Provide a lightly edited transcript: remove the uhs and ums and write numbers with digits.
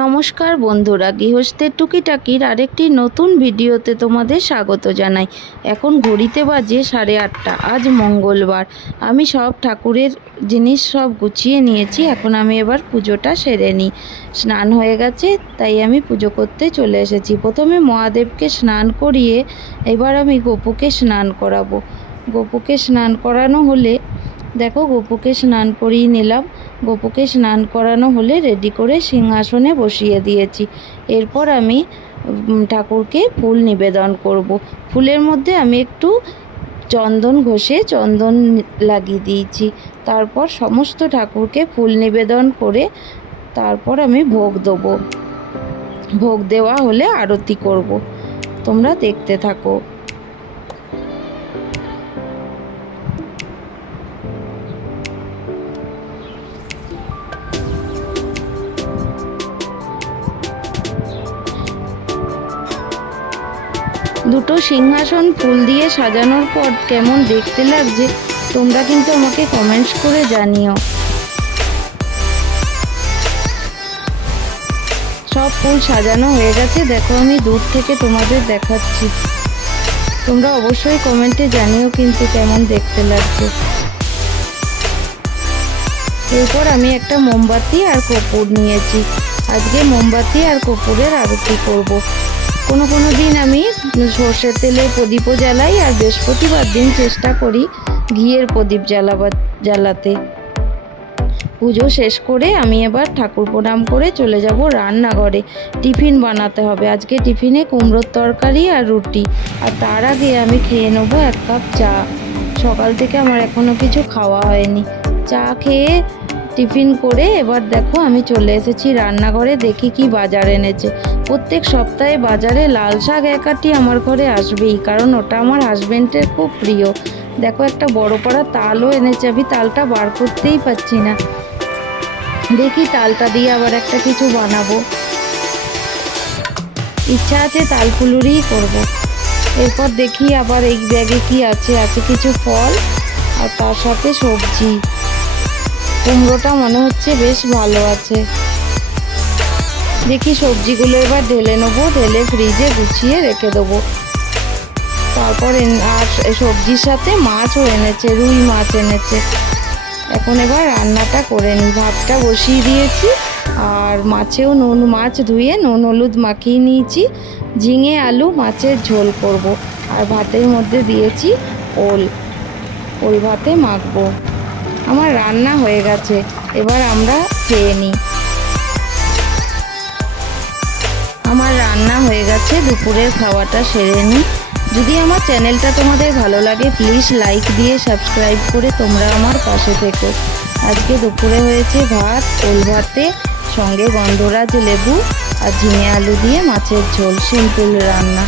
নমস্কার বন্ধুরা, গৃহস্থের টুকিটাকির আরেকটি নতুন ভিডিওতে তোমাদের স্বাগত জানাই। এখন ঘড়িতে বাজে 8:30। আজ মঙ্গলবার। আমি সব ঠাকুরের জিনিস সব গুছিয়ে নিয়েছি। এখন আমি এবার পুজোটা সেরে নিই। স্নান হয়ে গেছে, তাই আমি পুজো করতে চলে এসেছি। প্রথমে মহাদেবকে স্নান করিয়ে এবার আমি গপুকে স্নান করাবো। গপুকে স্নান করানো হলে দেখো, গপুকে স্নান করিয়ে নিলাম। গপুকে স্নান করানো হলে রেডি করে সিংহাসনে বসিয়ে দিয়েছি। এরপর আমি ঠাকুরকে ফুল নিবেদন করব। ফুলের মধ্যে আমি একটু চন্দন ঘষে চন্দন লাগিয়ে দিয়েছি। তারপর সমস্ত ঠাকুরকে ফুল নিবেদন করে তারপর আমি ভোগ দেবো। ভোগ দেওয়া হলে আরতি করব। তোমরা দেখতে থাকো। দুটো সিংহাসন ফুল দিয়ে সাজানোর পর কেমন দেখতে লাগছে তোমরা কিন্তু আমাকে কমেন্টস করে জানিও। সব ফুল সাজানো হয়ে গেছে, দেখো আমি দূর থেকে তোমাদের দেখাচ্ছি। তোমরা অবশ্যই কমেন্টে জানিও কিন্তু কেমন দেখতে লাগছে। এরপর আমি একটা মোমবাতি আর কর্পূর নিয়েছি। আজকে মোমবাতি আর কর্পূরের আরতি করব। কোনো দিন আমি সর্ষের তেলের প্রদীপও জ্বালাই, আর বৃহস্পতিবার দিন চেষ্টা করি ঘিয়ের প্রদীপ জ্বালাতে। পুজো শেষ করে আমি এবার ঠাকুর প্রণাম করে চলে যাব রান্নাঘরে। টিফিন বানাতে হবে। আজকে টিফিনে কুমড়োর তরকারি আর রুটি। আর তার আগে আমি খেয়ে নেবো 1 কাপ চা। সকাল থেকে আমার এখনও কিছু খাওয়া হয়নি। চা খেয়ে টিফিন করে এবার দেখো আমি চলে এসেছি রান্নাঘরে। দেখি কি বাজার এনেছে। প্রত্যেক সপ্তাহে বাজারে লাল শাক 1 আঁটি আমার ঘরে আসবেই, কারণ ওটা আমার হাজবেন্ডের খুব প্রিয়। দেখো একটা বড় পাড়া তালও এনেছে। আমি তালটা বার করতেই পারছি না। দেখি তালটা দিয়ে আবার একটা কিছু বানাবো। ইচ্ছা আছে তাল ফুলুরিই করব। এরপর দেখি আবার এই ব্যাগে কি আছে কিছু ফল আর তার সাথে সবজি। কুমড়োটা মনে হচ্ছে বেশ ভালো আছে। দেখি সবজিগুলো এবার ঢেলে নেবো, ঢেলে ফ্রিজে গুছিয়ে রেখে দেবো। তারপর আর সবজির সাথে মাছও এনেছে, রুই মাছ এনেছে। এখন এবার রান্নাটা করে নিই। ভাতটা বসিয়ে দিয়েছি, আর মাছ ধুয়ে নুন হলুদ মাখিয়ে নিয়েছি। ঝিঙে আলু মাছের ঝোল করব। আর ভাতের মধ্যে দিয়েছি ওল ভাতে মাখবো। আমার রান্না হয়ে গেছে, এবার আমরা খেয়ে নিই। আমার রান্না হয়ে গেছে, দুপুরের খাওয়াটা সেরে নিই। যদি আমার চ্যানেলটা তোমাদের ভালো লাগে প্লিজ লাইক দিয়ে সাবস্ক্রাইব করে তোমরা আমার পাশে থেকো। আজকে দুপুরে হয়েছে ভাত, ওল ভাতে সঙ্গে গন্ধরাজ লেবু আর ঝিঙে আলু দিয়ে মাছের ঝোল। সিম্পল রান্না।